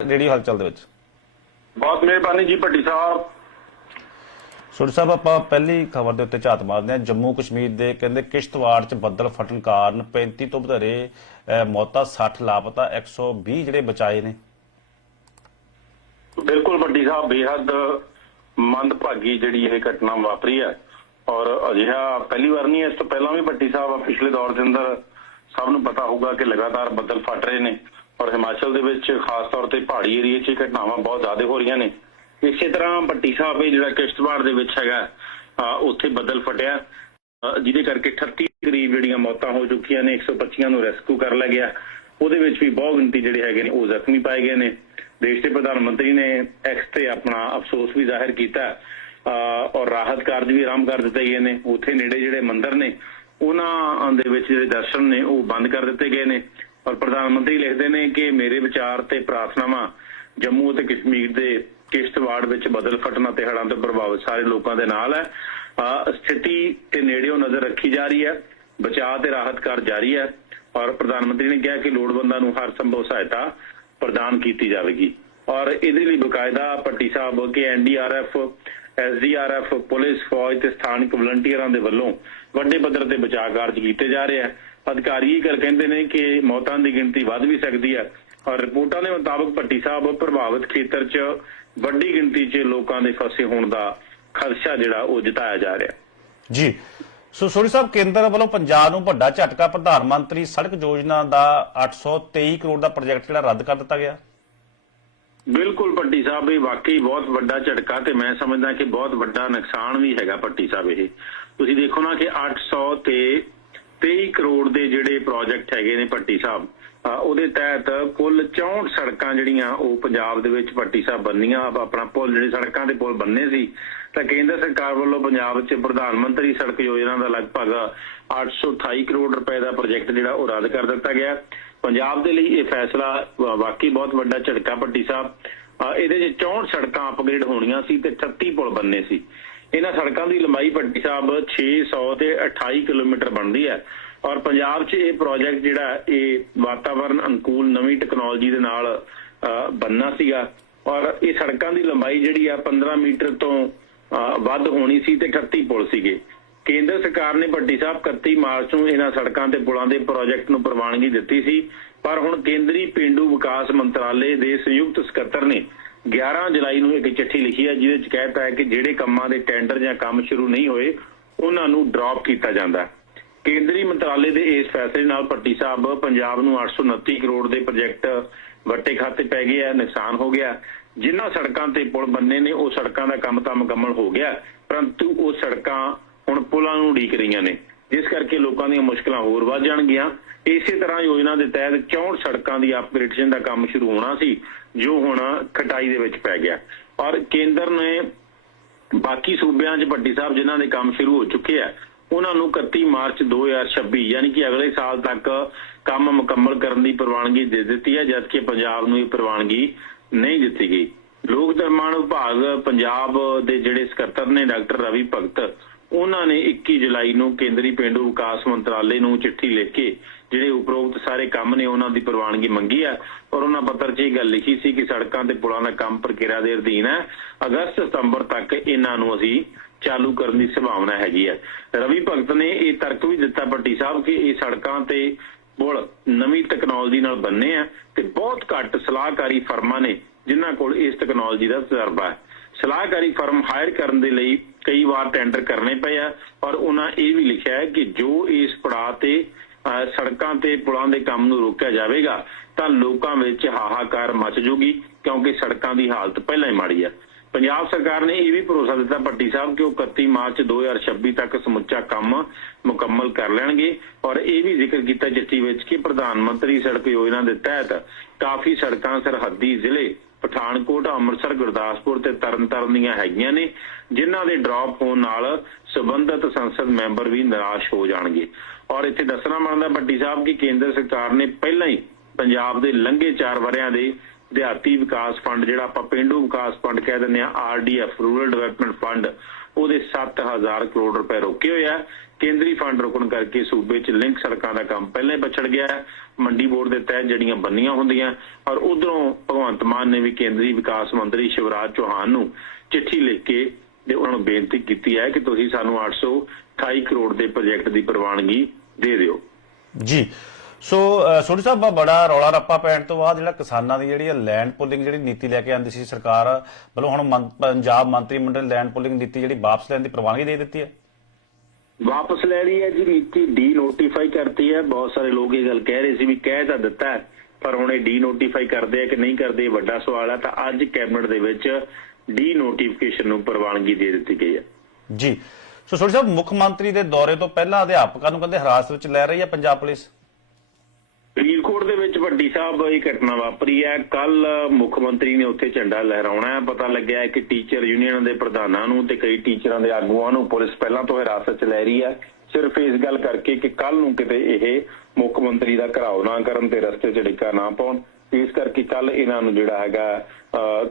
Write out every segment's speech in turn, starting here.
Radio ਹਲਚਲ ਦੇ ਵਿੱਚ? ਬਹੁਤ ਮਿਹਰਬਾਨੀ ਜੀ ਭੱਟੀ ਸਾਹਿਬ। ਸੁਰ ਸਾਹਿਬ ਆਪਾਂ ਪਹਿਲੀ ਖਬਰ ਦੇ ਉੱਤੇ ਝਾਤ ਮਾਰਦੇ ਹਾਂ। ਜੰਮੂ ਕਸ਼ਮੀਰ ਦੇ ਕਹਿੰਦੇ ਕਿਸ਼ਤਵਾੜ ਚ ਬੱਦਲ ਫਟਣ ਕਾਰਨ 35 ਤੋਂ ਵਧੇਰੇ ਮੌਤਾਂ 60 ਲਾਪਤਾ 120 ਜਿਹੜੇ ਬਚਾਏ ਨੇ। ਬਿਲਕੁਲ ਭੱਟੀ ਸਾਹਿਬ ਬੇਹੱਦ ਮੰਦਭਾਗੀ ਜਿਹੜੀ ਇਹ ਘਟਨਾ ਵਾਪਰੀ ਹੈ। ਔਰ ਅਜਿਹਾ ਪਹਿਲੀ ਵਾਰ ਨਹੀਂ ਇਸ ਤੋਂ ਪਹਿਲਾਂ ਵੀ ਭੱਟੀ ਸਾਹਿਬ ਪਿਛਲੇ ਦੌਰ ਦੇ ਅੰਦਰ ਸਭ ਨੂੰ ਪਤਾ ਹੋਊਗਾ ਕਿ ਲਗਾਤਾਰ ਬੱਦਲ ਫਟ ਰਹੇ ਨੇ। ਔਰ ਹਿਮਾਚਲ ਦੇ ਵਿੱਚ ਖਾਸ ਤੌਰ ਤੇ ਪਹਾੜੀ ਏਰੀਏ 'ਚ ਘਟਨਾਵਾਂ ਬਹੁਤ ਜ਼ਿਆਦਾ ਹੋ ਰਹੀਆਂ ਨੇ। ਇਸੇ ਤਰ੍ਹਾਂ ਭੱਟੀ ਸਾਹਿਬ, ਇਹ ਜਿਹੜਾ ਕਿਸ਼ਤਵਾੜ ਦੇ ਵਿੱਚ ਹੈਗਾ ਉੱਥੇ ਬੱਦਲ ਫਟਿਆ। ਜਿਹਦੇ ਕਰਕੇ 38 ਕਰੀਬ ਜਿਹੜੀਆਂ ਮੌਤਾਂ ਹੋ ਚੁੱਕੀਆਂ ਨੇ 125 ਨੂੰ ਰੈਸਕਿਊ ਕਰ ਲਿਆ ਗਿਆ। ਉਹਦੇ ਵਿੱਚ ਵੀ ਬਹੁਤ ਗਿਣਤੀ ਜਿਹੜੇ ਹੈਗੇ ਨੇ, ਉਹ ਜ਼ਖਮੀ ਪਾਏ ਗਏ ਨੇ। ਦੇਸ਼ ਦੇ ਪ੍ਰਧਾਨ ਮੰਤਰੀ ਨੇ ਐਕਸ ਤੇ ਆਪਣਾ ਅਫਸੋਸ ਵੀ ਜ਼ਾਹਿਰ ਕੀਤਾ। ਔਰ ਰਾਹਤ ਕਾਰਜ ਵੀ ਆਰੰਭ ਕਰ ਦਿੱਤੇ ਗਏ ਨੇ। ਉੱਥੇ ਨੇੜੇ ਜਿਹੜੇ ਮੰਦਰ ਨੇ, ਉਹਨਾਂ ਦੇ ਵਿੱਚ ਜਿਹੜੇ ਦਰਸ਼ਨ ਨੇ, ਉਹ ਬੰਦ ਕਰ ਦਿੱਤੇ ਗਏ ਨੇ। ਔਰ ਪ੍ਰਧਾਨ ਮੰਤਰੀ ਲਿਖਦੇ ਨੇ ਕਿ ਮੇਰੇ ਵਿਚਾਰ ਤੇ ਪ੍ਰਾਰਥਨਾਵਾਂ ਜੰਮੂ ਅਤੇ ਕਸ਼ਮੀਰ ਦੇ ਕਿਸ਼ਤਵਾੜ ਵਿੱਚ ਬਦਲ ਫਟਣਾ ਤੇ ਹੜ੍ਹਾਂ ਤੋਂ ਪ੍ਰਭਾਵਿਤ ਸਾਰੇ ਲੋਕਾਂ ਦੇ ਨਾਲ ਹੈ। ਸਥਿਤੀ ਤੇ ਨੇੜਿਓਂ ਨਜ਼ਰ ਰੱਖੀ ਜਾ ਰਹੀ ਹੈ। ਬਚਾਅ ਤੇ ਰਾਹਤ ਕਾਰਜ ਜਾਰੀ ਹੈ ਔਰ ਪ੍ਰਧਾਨ ਮੰਤਰੀ ਨੇ ਕਿਹਾ ਕਿ ਲੋੜਵੰਦਾਂ ਨੂੰ ਹਰ ਸੰਭਵ ਸਹਾਇਤਾ ਪ੍ਰਦਾਨ ਕੀਤੀ ਜਾਵੇਗੀ। ਔਰ ਇਹਦੇ ਲਈ ਬਕਾਇਦਾ ਪੱਟੀ ਸਾਹਿਬ ਕਿ ਐਨਡੀਆਰਐਫ ਐਸਡੀਆਰਐਫ ਪੁਲਿਸ, ਫੌਜ ਤੇ ਸਥਾਨਕ ਵਲੰਟੀਅਰਾਂ ਦੇ ਵੱਲੋਂ ਵੱਡੇ ਪੱਧਰ ਤੇ ਬਚਾਅ ਕਾਰਜ ਕੀਤੇ ਜਾ ਰਹੇ ਹੈ। ਅਧਿਕਾਰੀ ਇਹ ਗੱਲ ਕਹਿੰਦੇ ਨੇ ਕਿ ਮੌਤਾਂ ਦੀ ਗਿਣਤੀ ਵੱਧ ਵੀ ਸਕਦੀ ਹੈ ਔਰ ਰਿਪੋਰਟਾਂ ਦੇ ਮੁਤਾਬਕ ਭੱਟੀ ਸਾਹਿਬ ਪ੍ਰਭਾਵਿਤ ਖੇਤਰ 'ਚ ਵੱਡੀ ਗਿਣਤੀ 'ਚ ਲੋਕਾਂ ਦੇ ਫਸੇ ਹੋਣ ਦਾ ਖਦਸ਼ਾ ਜਿਹੜਾ ਉਹ ਜਤਾਇਆ ਜਾ ਰਿਹਾ। ਜੀ। ਸੋ ਸੋਰੀ ਸਾਹਿਬ ਕੇਂਦਰ ਵੱਲੋਂ ਪੰਜਾਬ ਨੂੰ ਵੱਡਾ ਝਟਕਾ ਪ੍ਰਧਾਨ ਮੰਤਰੀ ਸੜਕ ਯੋਜਨਾ ਦਾ 823 ਕਰੋੜ ਦਾ ਪ੍ਰੋਜੈਕਟ ਜਿਹੜਾ ਰੱਦ ਕਰ ਦਿੱਤਾ ਗਿਆ। ਬਿਲਕੁਲ ਭੱਟੀ ਸਾਹਿਬ ਇਹ ਵਾਕਈ ਬਹੁਤ ਵੱਡਾ ਝਟਕਾ ਤੇ ਮੈਂ ਸਮਝਦਾ ਕਿ ਬਹੁਤ ਵੱਡਾ ਨੁਕਸਾਨ ਵੀ ਹੈਗਾ ਭੱਟੀ ਸਾਹਿਬ ਇਹ। ਤੁਸੀਂ ਦੇਖੋ ਨਾ ਕਿ 800 ਤੇ 23 ਕਰੋੜ ਦੇ ਜਿਹੜੇ ਪ੍ਰੋਜੈਕਟ ਹੈਗੇ ਨੇ ਭੱਟੀ ਸਾਹਿਬ ਉਹਦੇ ਤਹਿਤ ਕੁੱਲ 64 ਸੜਕਾਂ ਜਿਹੜੀਆਂ ਉਹ ਪੰਜਾਬ ਦੇ ਵਿੱਚ ਭੱਟੀ ਸਾਹਿਬ ਬੰਨੀਆਂ। ਆਪਣਾ ਪੁਲ ਜਿਹੜੇ ਸੜਕਾਂ ਦੇ ਪੁਲ ਬੰਨੇ ਸੀ, ਤਾਂ ਕੇਂਦਰ ਸਰਕਾਰ ਵੱਲੋਂ ਪੰਜਾਬ 'ਚ ਪ੍ਰਧਾਨ ਮੰਤਰੀ ਸੜਕ ਯੋਜਨਾ ਦਾ ਲਗਭਗ 828 ਕਰੋੜ ਰੁਪਏ ਦਾ ਪ੍ਰੋਜੈਕਟ ਜਿਹੜਾ ਉਹ ਰੱਦ ਕਰ ਦਿੱਤਾ ਗਿਆ। ਪੰਜਾਬ ਦੇ ਲਈ ਇਹ ਫੈਸਲਾ ਵਾ- ਵਾਕਈ ਬਹੁਤ ਵੱਡਾ ਝਟਕਾ ਭੱਟੀ ਸਾਹਿਬ। ਇਹਦੇ 'ਚ 64 ਸੜਕਾਂ ਅਪਗ੍ਰੇਡ ਹੋਣੀਆਂ ਸੀ ਤੇ 38 ਪੁਲ ਬੰਨੇ ਸੀ। ਇਹਨਾਂ ਸੜਕਾਂ ਦੀ ਲੰਬਾਈ ਭੱਟੀ ਸਾਹਿਬ 600 ਤੇ 28 ਕਿਲੋਮੀਟਰ ਬਣਦੀ ਹੈ। ਔਰ ਪੰਜਾਬ 'ਚ ਇਹ ਪ੍ਰੋਜੈਕਟ ਜਿਹੜਾ ਇਹ ਵਾਤਾਵਰਣ ਅਨੁਕੂਲ ਨਵੀਂ ਟੈਕਨੋਲੋਜੀ ਦੇ ਨਾਲ ਬੰਨਾ ਸੀਗਾ। ਔਰ ਇਹ ਸੜਕਾਂ ਦੀ ਲੰਬਾਈ ਜਿਹੜੀ ਆ 15 ਮੀਟਰ ਤੋਂ ਅਹ, ਵੱਧ ਹੋਣੀ ਸੀ ਤੇ 38 ਪੁਲ ਸੀਗੇ। ਕੇਂਦਰ ਸਰਕਾਰ ਨੇ ਭੱਟੀ ਸਾਹਿਬ 31 ਮਾਰਚ ਨੂੰ ਇਹਨਾਂ ਸੜਕਾਂ ਤੇ ਪੁਲਾਂ ਦੇ ਪ੍ਰੋਜੈਕਟ ਨੂੰ ਪ੍ਰਵਾਨਗੀ ਦਿੱਤੀ ਸੀ। ਪਰ ਹੁਣ ਕੇਂਦਰੀ ਪਿੰਡੂ ਵਿਕਾਸ ਮੰਤਰਾਲੇ ਦੇ ਸੰਯੁਕਤ ਸਕੱਤਰ ਨੇ 11 ਜੁਲਾਈ ਨੂੰ ਇੱਕ ਚਿੱਠੀ ਲਿਖੀ ਹੈ, ਜਿਹਦੇ ਵਿੱਚ ਕਹਿਤਾ ਹੈ ਕਿ ਜਿਹੜੇ ਕੰਮਾਂ ਦੇ ਟੈਂਡਰ ਜਾਂ ਕੰਮ ਸ਼ੁਰੂ ਨਹੀਂ ਹੋਏ, ਉਹਨਾਂ ਨੂੰ ਡ੍ਰੌਪ ਕੀਤਾ ਜਾਂਦਾ ਹੈ। ਕੇਂਦਰੀ ਮੰਤਰਾਲੇ ਦੇ ਇਸ ਫੈਸਲੇ ਨਾਲ ਭੱਟੀ ਸਾਹਿਬ ਪੰਜਾਬ ਨੂੰ 829 ਕਰੋੜ ਦੇ ਪ੍ਰੋਜੈਕਟ ਵੱਟੇ ਖਾਤੇ ਪੈ ਗਏ ਆ, ਨੁਕਸਾਨ ਹੋ ਗਿਆ। ਜਿਨ੍ਹਾਂ ਸੜਕਾਂ ਤੇ ਪੁਲ ਬੰਨੇ ਨੇ, ਉਹ ਸੜਕਾਂ ਦਾ ਕੰਮ ਤਾਂ ਮੁਕੰਮਲ ਹੋ ਗਿਆ, ਪਰੰਤੂ ਉਹ ਸੜਕਾਂ ਹੁਣ ਪੁਲਾਂ ਨੂੰ ਉਡੀਕ ਰਹੀਆਂ ਨੇ। ਜਿਸ ਕਰਕੇ ਲੋਕਾਂ ਦੀਆਂ ਮੁਸ਼ਕਲਾਂ ਹੋਰ ਵੱਧ ਜਾਣਗੀਆਂ। ਇਸੇ ਤਰ੍ਹਾਂ ਯੋਜਨਾ ਦੇ ਤਹਿਤ 64 ਸੜਕਾਂ ਦੀ ਅਪਗ੍ਰੇਡੇਸ਼ਨ ਦਾ ਕੰਮ ਸ਼ੁਰੂ ਹੋਣਾ ਸੀ, ਜੋ ਹੁਣ ਖਟਾਈ ਦੇ ਵਿੱਚ ਪੈ ਗਿਆ। ਔਰ ਕੇਂਦਰ ਨੇ ਬਾਕੀ ਸੂਬਿਆਂ 'ਚ ਭੱਟੀ ਸਾਹਿਬ ਜਿਨ੍ਹਾਂ ਦੇ ਕੰਮ ਸ਼ੁਰੂ ਹੋ ਚੁੱਕੇ ਆ, ਉਹਨਾਂ ਨੂੰ 31 ਮਾਰਚ 2026 ਯਾਨੀ ਕਿ ਅਗਲੇ ਸਾਲ ਤੱਕ ਕੰਮ ਮੁਕੰਮਲ ਕਰਨ ਦੀ ਪ੍ਰਵਾਨਗੀ ਦੇ ਦਿੱਤੀ ਹੈ, ਜਦਕਿ ਪੰਜਾਬ ਨੂੰ ਇਹ ਪ੍ਰਵਾਨਗੀ ਨਹੀਂ ਦਿੱਤੀ ਗਈ। ਲੋਕ ਨਿਰਮਾਣ ਵਿਭਾਗ ਪੰਜਾਬ ਦੇ ਜਿਹੜੇ ਸਕੱਤਰ ਨੇ, ਡਾਕਟਰ ਰਵੀ ਭਗਤ ਉਹਨਾਂ ਨੇ 21 ਜੁਲਾਈ ਨੂੰ ਕੇਂਦਰੀ ਪਿੰਡੂ ਵਿਕਾਸ ਮੰਤਰਾਲੇ ਨੂੰ ਚਿੱਠੀ ਲਿਖ ਕੇ ਜਿਹੜੇ ਉਪਰੋਕਤ ਸਾਰੇ ਕੰਮ ਨੇ ਉਹਨਾਂ ਦੀ ਪ੍ਰਵਾਨਗੀ ਮੰਗੀ ਹੈ ਔਰ ਉਹਨਾਂ ਪੱਤਰ 'ਚ ਇਹ ਗੱਲ ਲਿਖੀ ਸੀ ਕਿ ਸੜਕਾਂ ਤੇ ਪੁਲਾਂ ਦਾ ਕੰਮ ਪ੍ਰਕਿਰਿਆ ਦੇ ਅਧੀਨ ਹੈ। ਅਗਸਤ ਸਤੰਬਰ ਤੱਕ ਇਹਨਾਂ ਨੂੰ ਅਸੀਂ ਚਾਲੂ ਕਰਨ ਦੀ ਸੰਭਾਵਨਾ ਹੈਗੀ ਹੈ। ਰਵੀ ਭਗਤ ਨੇ ਇਹ ਤਰਕ ਵੀ ਦਿੱਤਾ ਭੱਟੀ ਸਾਹਿਬ ਕਿ ਇਹ ਸੜਕਾਂ ਤੇ ਪੁਲ ਨਵੀਂ ਟੈਕਨੋਲੋਜੀ ਨਾਲ ਬੰਨੇ ਆ ਤੇ ਬਹੁਤ ਘੱਟ ਸਲਾਹਕਾਰੀ ਫਰਮਾਂ ਨੇ ਜਿਨ੍ਹਾਂ ਕੋਲ ਇਸ ਟੈਕਨੋਲੋਜੀ ਦਾ ਤਜਰਬਾ ਹੈ। ਸਲਾਹਕਾਰੀ ਫਰਮ ਹਾਇਰ ਕਰਨ ਦੇ ਲਈ ਕਈ ਵਾਰ ਟੈਂਡਰ ਕਰਨੇ ਪਏ ਆ ਔਰ ਉਹਨਾਂ ਇਹ ਵੀ ਲਿਖਿਆ ਹੈ ਕਿ ਜੋ ਇਸ ਪੜਾਅ ਤੇ ਸੜਕਾਂ ਤੇ ਪੁਲਾਂ ਦੇ ਕੰਮ ਨੂੰ ਰੋਕਿਆ ਜਾਵੇਗਾ, ਤਾਂ ਲੋਕਾਂ ਵਿੱਚ ਹਾਹਾਕਾਰ ਮਚ ਜੂਗੀ, ਕਿਉਂਕਿ ਸੜਕਾਂ ਦੀ ਹਾਲਤ ਪਹਿਲਾਂ ਹੀ ਮਾੜੀ ਹੈ ਪੰਜਾਬ ਸਰਕਾਰ ਨੇ ਇਹ ਵੀ ਭਰੋਸਾ ਦਿੱਤਾ ਪੱਟੀ ਸਾਹਿਬ ਕਿ ਉਹ 31 ਮਾਰਚ 2026 ਤੱਕ ਸਮੁੱਚਾ ਕੰਮ ਮੁਕੰਮਲ ਕਰ ਲੈਣਗੇ, ਔਰ ਇਹ ਵੀ ਜ਼ਿਕਰ ਕੀਤਾ ਚਿੱਠੀ ਵਿੱਚ ਕਿ ਪ੍ਰਧਾਨ ਮੰਤਰੀ ਸੜਕ ਯੋਜਨਾ ਦੇ ਤਹਿਤ ਕਾਫੀ ਸੜਕਾਂ ਸਰਹੱਦੀ ਜ਼ਿਲ੍ਹੇ ਪਠਾਨਕੋਟ, ਅੰਮ੍ਰਿਤਸਰ, ਗੁਰਦਾਸਪੁਰ ਤੇ ਤਰਨਤਾਰਨ ਦੀਆਂ ਹੈਗੀਆਂ ਨੇ, ਜਿਨ੍ਹਾਂ ਦੇ ਡ੍ਰੌਪ ਹੋਣ ਨਾਲ ਸਬੰਧਤ ਸੰਸਦ ਮੈਂਬਰ ਵੀ ਨਿਰਾਸ਼ ਹੋ ਜਾਣਗੇ। ਔਰ ਇੱਥੇ ਦੱਸਣਾ ਬਣਦਾ ਭੱਟੀ ਸਾਹਿਬ, ਕਿ ਕੇਂਦਰ ਸਰਕਾਰ ਨੇ ਪਹਿਲਾਂ ਹੀ ਪੰਜਾਬ ਦੇ ਲੰਘੇ 4 ਵਰਿਆਂ ਦੇ ਦਿਹਾਤੀ ਵਿਕਾਸ ਫੰਡ, ਜਿਹੜਾ ਆਪਾਂ ਪਿੰਡੂ ਵਿਕਾਸ ਫੰਡ ਕਹਿ ਦਿੰਦੇ ਆ ਆਰਡੀਐਫ ਰੂਰਲ ਡਿਵੈਲਪਮੈਂਟ ਫੰਡ, ਉਹਦੇ 7000 ਕਰੋੜ ਰੁਪਏ ਰੋਕੇ ਹੋਏ ਆ। ਕੇਂਦਰੀ ਫੰਡ ਰੁਕਣ ਕਰਕੇ ਸੂਬੇ 'ਚ ਲਿੰਕ ਸੜਕਾਂ ਦਾ ਕੰਮ ਪਹਿਲਾਂ ਹੀ ਪਛੜ ਗਿਆ ਮੰਡੀ ਬੋਰਡ ਦੇ ਤਹਿਤ ਜਿਹੜੀਆਂ ਬੰਨੀਆਂ ਹੁੰਦੀਆਂ, ਔਰ ਉਧਰੋਂ ਭਗਵੰਤ ਮਾਨ ਨੇ ਵੀ ਕੇਂਦਰੀ ਵਿਕਾਸ ਮੰਤਰੀ ਸ਼ਿਵਰਾਜ ਚੌਹਾਨ ਨੂੰ ਚਿੱਠੀ ਲਿਖ ਕੇ ਤੇ ਉਹਨਾਂ ਨੂੰ ਬੇਨਤੀ ਕੀਤੀ ਹੈ ਕਿ ਤੁਸੀਂ ਸਾਨੂੰ 828 ਕਰੋੜ ਦੇ ਪ੍ਰੋਜੈਕਟ ਦੀ ਪ੍ਰਵਾਨਗੀ ਦੇ ਦਿਓ। ਜੀ। ਸੋ ਸੋਢੀ ਸਾਹਿਬ ਬੜਾ ਰੌਲਾ ਰੱਪਾ ਪੈਣ ਤੋਂ ਬਾਅਦ ਜਿਹੜਾ ਕਿਸਾਨਾਂ ਦੀ ਜਿਹੜੀ ਲੈਂਡ ਪੁਲਿੰਗ ਜਿਹੜੀ ਨੀਤੀ ਲੈ ਕੇ ਆਂਦੀ ਸੀ ਸਰਕਾਰ ਵੱਲੋਂ ਹੁਣ ਪੰਜਾਬ ਮੰਤਰੀ ਮੰਡਲ ਨੇ ਲੈਂਡ ਪੁਲਿੰਗ ਨੀਤੀ ਜਿਹੜੀ ਵਾਪਸ ਲੈਣ ਦੀ ਪ੍ਰਵਾਨਗੀ ਦੇ ਦਿੱਤੀ ਹੈ? ਵਾਪਸ ਲੈ ਲਈ ਹੈ ਜੀ ਨੀਤੀ ਡੀ ਨੋਟੀਫਾਈ ਕਰਤੀ ਹੈ। ਬਹੁਤ ਸਾਰੇ ਲੋਕ ਇਹ ਗੱਲ ਕਹਿ ਰਹੇ ਸੀ ਵੀ ਕਹਿ ਤਾਂ ਦਿੱਤਾ ਹੈ, ਪਰ ਹੁਣ ਇਹ ਡੀ ਨੋਟੀਫਾਈ ਕਰਦੇ ਆ ਕਿ ਨਹੀਂ ਕਰਦੇ ਵੱਡਾ ਸਵਾਲ ਹੈ। ਤਾਂ ਅੱਜ ਕੈਬਨਿਟ ਦੇ ਵਿੱਚ ਡੀ ਨੋਟੀਫਿਕੇਸ਼ਨ ਨੂੰ ਪ੍ਰਵਾਨਗੀ ਦੇ ਦਿੱਤੀ ਗਈ ਹੈ। ਜੀ। ਸੋ ਸੋਢੀ ਸਾਹਿਬ ਮੁੱਖ ਮੰਤਰੀ ਦੇ ਦੌਰੇ ਤੋਂ ਪਹਿਲਾਂ ਅਧਿਆਪਕਾਂ ਨੂੰ ਕਹਿੰਦੇ ਹਿਰਾਸਤ ਵਿੱਚ ਲੈ ਰਹੀ ਹੈ ਪੰਜਾਬ ਪੁਲਿਸ? ਫਰੀਦਕੋਟ ਦੇ ਵਿੱਚ ਵੱਡੀ ਸਾਹਿਬ, ਇਹ ਘਟਨਾ ਵਾਪਰੀ ਹੈ। ਕੱਲ ਮੁੱਖ ਮੰਤਰੀ ਨੇ ਉੱਥੇ ਝੰਡਾ ਲਹਿਰਾਉਣਾ ਹੈ। ਪਤਾ ਲੱਗਿਆ ਹੈ ਕਿ ਟੀਚਰ ਯੂਨੀਅਨ ਦੇ ਪ੍ਰਧਾਨਾਂ ਨੂੰ ਤੇ ਕਈ ਟੀਚਰਾਂ ਦੇ ਆਗੂਆਂ ਨੂੰ ਪੁਲਿਸ ਪਹਿਲਾਂ ਤੋਂ ਹਿਰਾਸਤ 'ਚ ਲੈ ਰਹੀ ਹੈ। ਸਿਰਫ ਇਸ ਗੱਲ ਕਰਕੇ ਕਿ ਕੱਲ ਨੂੰ ਕਿਤੇ ਇਹ ਮੁੱਖ ਮੰਤਰੀ ਦਾ ਘਰਾਓ ਨਾ ਕਰਨ ਤੇ ਰਸਤੇ 'ਚ ਡਿੱਕਾ ਨਾ ਪਾਉਣ। ਇਸ ਕਰਕੇ ਕੱਲ ਇਹਨਾਂ ਨੂੰ ਜਿਹੜਾ ਹੈਗਾ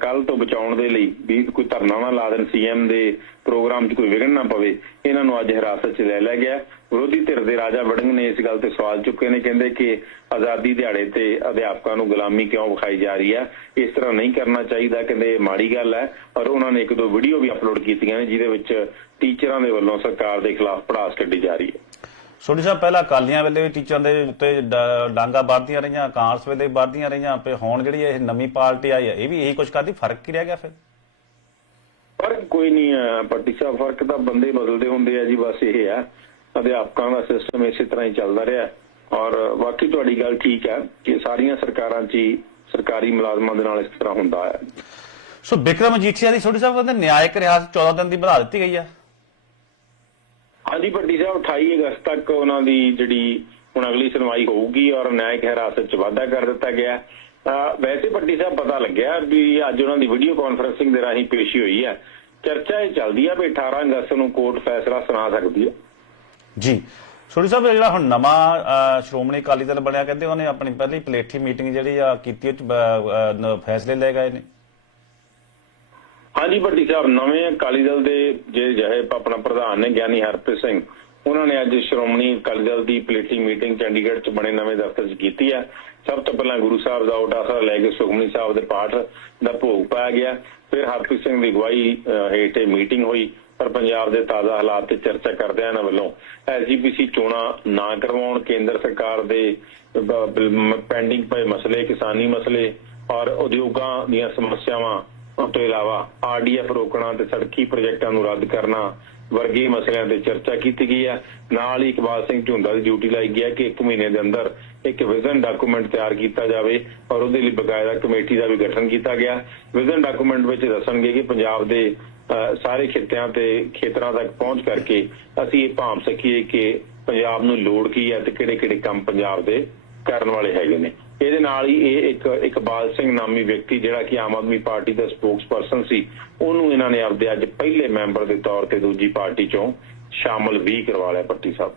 ਕੱਲ ਤੋਂ ਬਚਾਉਣ ਦੇ ਲਈ ਵੀ ਕੋਈ ਧਰਨਾ ਨਾ ਲਾ ਦੇਣ ਸੀਐਮ ਦੇ ਪ੍ਰੋਗਰਾਮ 'ਚ ਕੋਈ ਵਿਘਨ ਨਾ ਪਵੇ, ਇਹਨਾਂ ਨੂੰ ਅੱਜ ਹਿਰਾਸਤ 'ਚ ਲੈ ਲਿਆ ਗਿਆ। ਵਿਰੋਧੀ ਧਿਰ ਦੇ ਰਾਜਾ ਵੜਿੰਗ ਨੇ ਇਸ ਗੱਲ ਤੇ ਸਵਾਲ ਚੁੱਕੇ ਨੇ ਕਹਿੰਦੇ ਕਿ ਆਜ਼ਾਦੀ ਦਿਹਾੜੇ ਤੇ ਅਧਿਆਪਕਾਂ ਨੂੰ ਗੁਲਾਮੀ ਕਿਉਂ ਵਿਖਾਈ ਜਾ ਰਹੀ ਹੈ? ਇਸ ਤਰ੍ਹਾਂ ਨਹੀਂ ਕਰਨਾ ਚਾਹੀਦਾ ਕਹਿੰਦੇ ਇਹ ਮਾੜੀ ਗੱਲ ਹੈ। ਔਰ ਉਹਨਾਂ ਨੇ ਇੱਕ ਦੋ ਵੀਡੀਓ ਵੀ ਅਪਲੋਡ ਕੀਤੀਆਂ ਨੇ ਜਿਹਦੇ ਵਿੱਚ ਟੀਚਰਾਂ ਦੇ ਵੱਲੋਂ ਸਰਕਾਰ ਦੇ ਖਿਲਾਫ ਪੜਾਸ ਕੱਢੀ ਜਾ ਰਹੀ ਹੈ। ਸੋਢੀ ਸਾਹਿਬ ਪਹਿਲਾਂ ਅਕਾਲੀਆਂ ਵੇਲੇ ਵੀ ਟੀਚਰਾਂ ਦੇ ਉੱਤੇ ਡਾਂਗਾ ਵੱਧਦੀਆਂ ਰਹੀਆਂ ਕਾਂਗਰਸ ਵੇਲੇ ਵੱਧਦੀਆਂ ਰਹੀਆਂ ਤੇ ਹੁਣ ਜਿਹੜੀ ਇਹ ਨਵੀਂ ਪਾਰਟੀ ਆਈ ਹੈ ਇਹ ਵੀ ਇਹੀ ਕੁਝ ਕਰਦੀ ਫ਼ਰਕ ਕੀ ਰਹਿ ਗਿਆ ਫਿਰ? ਫ਼ਰਕ ਕੋਈ ਨਹੀਂ ਹੈ ਪੱਟੀ ਸਾਹਿਬ ਫ਼ਰਕ ਤਾਂ ਬੰਦੇ ਬਦਲਦੇ ਹੁੰਦੇ ਆ ਜੀ ਬਸ ਇਹ ਹੈ ਅਧਿਆਪਕਾਂ ਦਾ ਸਿਸਟਮ ਇਸੇ ਤਰ੍ਹਾਂ ਹੀ ਚੱਲਦਾ ਰਿਹਾ ਔਰ ਬਾਕੀ ਤੁਹਾਡੀ ਗੱਲ ਠੀਕ ਹੈ ਕਿ ਸਾਰੀਆਂ ਸਰਕਾਰਾਂ 'ਚ ਹੀ ਸਰਕਾਰੀ ਮੁਲਾਜ਼ਮਾਂ ਦੇ ਨਾਲ ਇਸ ਤਰ੍ਹਾਂ ਹੁੰਦਾ ਹੈ। ਸੋ ਬਿਕਰਮ ਜੀਠੀਆ ਦੀ ਸੋਢੀ ਸਾਹਿਬ ਕਹਿੰਦੇ ਨਿਆਇਕ ਰਿਆਸਤ 14 ਦਿਨ ਦੀ ਵਧਾ ਦਿੱਤੀ ਗਈ ਹੈ। ਹਾਂਜੀ ਭੱਟੀ ਸਾਹਿਬ 28 ਅਗਸਤ ਤੱਕ ਉਹਨਾਂ ਦੀ ਜਿਹੜੀ ਹੁਣ ਅਗਲੀ ਸੁਣਵਾਈ ਹੋਊਗੀ ਔਰ ਨਿਆਇਕ ਹਿਰਾਸਤ 'ਚ ਵਾਧਾ ਕਰ ਦਿੱਤਾ ਗਿਆ ਵੈਸੇ ਭੱਟੀ ਸਾਹਿਬ ਪਤਾ ਲੱਗਿਆ ਵੀ ਅੱਜ ਉਹਨਾਂ ਦੀ ਵੀਡੀਓ ਕਾਨਫਰੰਸਿੰਗ ਦੇ ਰਾਹੀਂ ਪੇਸ਼ੀ ਹੋਈ ਹੈ। ਚਰਚਾ ਇਹ ਚੱਲਦੀ ਆ ਵੀ 18 ਅਗਸਤ ਨੂੰ ਕੋਰਟ ਫੈਸਲਾ ਸੁਣਾ ਸਕਦੀ ਹੈ। ਜੀ। ਸੋਢੀ ਸਾਹਿਬ ਜਿਹੜਾ ਹੁਣ ਨਵਾਂ ਸ਼੍ਰੋਮਣੀ ਅਕਾਲੀ ਦਲ ਬਣਿਆ, ਕਹਿੰਦੇ ਉਹਨੇ ਆਪਣੀ ਪਹਿਲੀ ਪਲੇਠੀ ਮੀਟਿੰਗ ਜਿਹੜੀ ਆ ਕੀਤੀ, ਉਹ ਫੈਸਲੇ ਲੈ ਗਏ ਨੇ। ਹਾਂਜੀ ਭੱਟੀ ਸਾਹਿਬ, ਨਵੇਂ ਅਕਾਲੀ ਦਲ ਦੇ ਜੇ ਜਹੇ ਆਪਣਾ ਪ੍ਰਧਾਨ ਨੇ, ਗਿਆਨੀ ਹਰਪ੍ਰੀਤ ਸਿੰਘ, ਉਹਨਾਂ ਨੇ ਅੱਜ ਸ਼੍ਰੋਮਣੀ ਅਕਾਲੀ ਦਲ ਦੀ ਪਲੇਠੀ ਮੀਟਿੰਗ ਚੰਡੀਗੜ੍ਹ 'ਚ ਬਣੇ ਨਵੇਂ ਦਫ਼ਤਰ 'ਚ ਕੀਤੀ ਹੈ ਸਭ ਤੋਂ ਪਹਿਲਾਂ ਗੁਰੂ ਸਾਹਿਬ ਦਾ ਉਟਾਸਾ ਲੈ ਕੇ ਸੁਖਮਨੀ ਸਾਹਿਬ ਦੇ ਪਾਠ ਦਾ ਭੋਗ ਪਾਇਆ ਗਿਆ। ਫਿਰ ਹਰਪ੍ਰੀਤ ਸਿੰਘ ਦੀ ਅਗਵਾਈ ਹੇਠ ਮੀਟਿੰਗ ਹੋਈ। ਪਰ ਪੰਜਾਬ ਦੇ ਤਾਜ਼ਾ ਹਾਲਾਤ ਤੇ ਚਰਚਾ ਕਰਦਿਆਂ ਇਹਨਾਂ ਵੱਲੋਂ ਐਸਜੀਪੀਸੀ ਚੋਣਾਂ ਨਾ ਕਰਵਾਉਣ, ਕੇਂਦਰ ਸਰਕਾਰ ਦੇ ਪੈਂਡਿੰਗ ਪਏ ਮਸਲੇ, ਕਿਸਾਨੀ ਮਸਲੇ ਔਰ ਉਦਯੋਗਾਂ ਦੀਆਂ ਸਮੱਸਿਆਵਾਂ ਤੋਂ ਇਲਾਵਾ ਆਰਡੀਐਫ ਰੋਕਣਾ ਤੇ ਸੜਕੀ ਪ੍ਰੋਜੈਕਟਾਂ ਨੂੰ ਰੱਦ ਕਰਨਾ ਵਰਗੇ ਮਸਲਿਆਂ ਤੇ ਚਰਚਾ ਕੀਤੀ ਗਈ ਹੈ। ਨਾਲ ਹੀ ਇਕਬਾਲ ਸਿੰਘ ਝੁੰਦਾ ਦੀ ਡਿਊਟੀ ਲਾਈ ਗਈ ਹੈ ਕਿ 1 ਮਹੀਨੇ ਦੇ ਅੰਦਰ ਇੱਕ ਵਿਜ਼ਨ ਡਾਕੂਮੈਂਟ ਤਿਆਰ ਕੀਤਾ ਜਾਵੇ ਔਰ ਉਹਦੇ ਲਈ ਬਕਾਇਦਾ ਕਮੇਟੀ ਦਾ ਵੀ ਗਠਨ ਕੀਤਾ ਗਿਆ। ਵਿਜ਼ਨ ਡਾਕੂਮੈਂਟ ਵਿੱਚ ਦੱਸਣਗੇ ਕਿ ਪੰਜਾਬ ਦੇ ਸਾਰੇ ਖਿੱਤਿਆਂ ਤੇ ਖੇਤਰਾਂ ਤੱਕ ਪਹੁੰਚ ਕਰਕੇ ਅਸੀਂ ਇਹ ਭਾਂਪ ਸਕੀਏ ਕਿ ਪੰਜਾਬ ਨੂੰ ਲੋੜ ਕੀ ਹੈ ਤੇ ਕਿਹੜੇ-ਕਿਹੜੇ ਕੰਮ ਪੰਜਾਬ ਦੇ ਕਰਨ ਵਾਲੇ ਹੈਗੇ ਨੇ। ਇਹਦੇ ਨਾਲ ਹੀ ਇਹ ਇੱਕ ਇਕਬਾਲ ਸਿੰਘ ਨਾਮੀ ਵਿਅਕਤੀ ਜਿਹੜਾ ਕਿ ਆਮ ਆਦਮੀ ਪਾਰਟੀ ਦਾ ਸਪੋਕਸਪਰਸਨ ਸੀ, ਉਹਨੂੰ ਇਹਨਾਂ ਨੇ ਆਪਦੇ ਅੱਜ ਪਹਿਲੇ ਮੈਂਬਰ ਦੇ ਤੌਰ ਤੇ ਦੂਜੀ ਪਾਰਟੀ ਚੋਂ ਸ਼ਾਮਲ ਵੀ ਕਰਵਾ ਲਿਆ ਪੱਟੀ ਸਾਹਿਬ।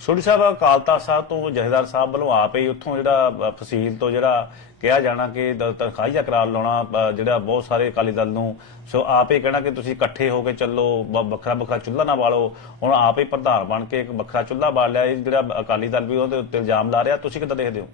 ਸੋਢੀ ਸਾਹਿਬ, ਅਕਾਲ ਸਾਹਿਬ ਤੋਂ, ਜਥੇਦਾਰ ਸਾਹਿਬ ਵੱਲੋਂ ਆਪ ਹੀ ਉੱਥੋਂ ਜਿਹੜਾ ਫਸੀਲ ਤੋਂ ਜਿਹੜਾ ਕਿਹਾ ਜਾਣਾ ਕਿ ਦ- ਤਨਖਾਹੀਆ ਕਰਾਰ ਲਾਉਣਾ ਜਿਹੜਾ ਬਹੁਤ ਸਾਰੇ ਅਕਾਲੀ ਦਲ ਨੂੰ। ਸੋ ਆਪ ਹੀ ਕਹਿਣਾ ਕਿ ਤੁਸੀਂ ਇਕੱਠੇ ਹੋ ਕੇ ਚੱਲੋ ਵੱਖਰਾ ਵੱਖਰਾ ਚੁੱਲ੍ਹਾ ਨਾ ਬਾਲੋ। ਹੁਣ ਆਪ ਹੀ ਪ੍ਰਧਾਨ ਬਣ ਕੇ ਇੱਕ ਵੱਖਰਾ ਚੁੱਲ੍ਹਾ ਬਾਲ ਲਿਆ ਜਿਹੜਾ ਅਕਾਲੀ ਦਲ ਵੀ ਉਹਦੇ ਉੱਤੇ ਇਲਜ਼ਾਮ ਲਾ ਰਿਹਾ, ਤੁਸੀਂ ਕਿੱਦਾਂ ਦੇਖਦੇ ਹੋ?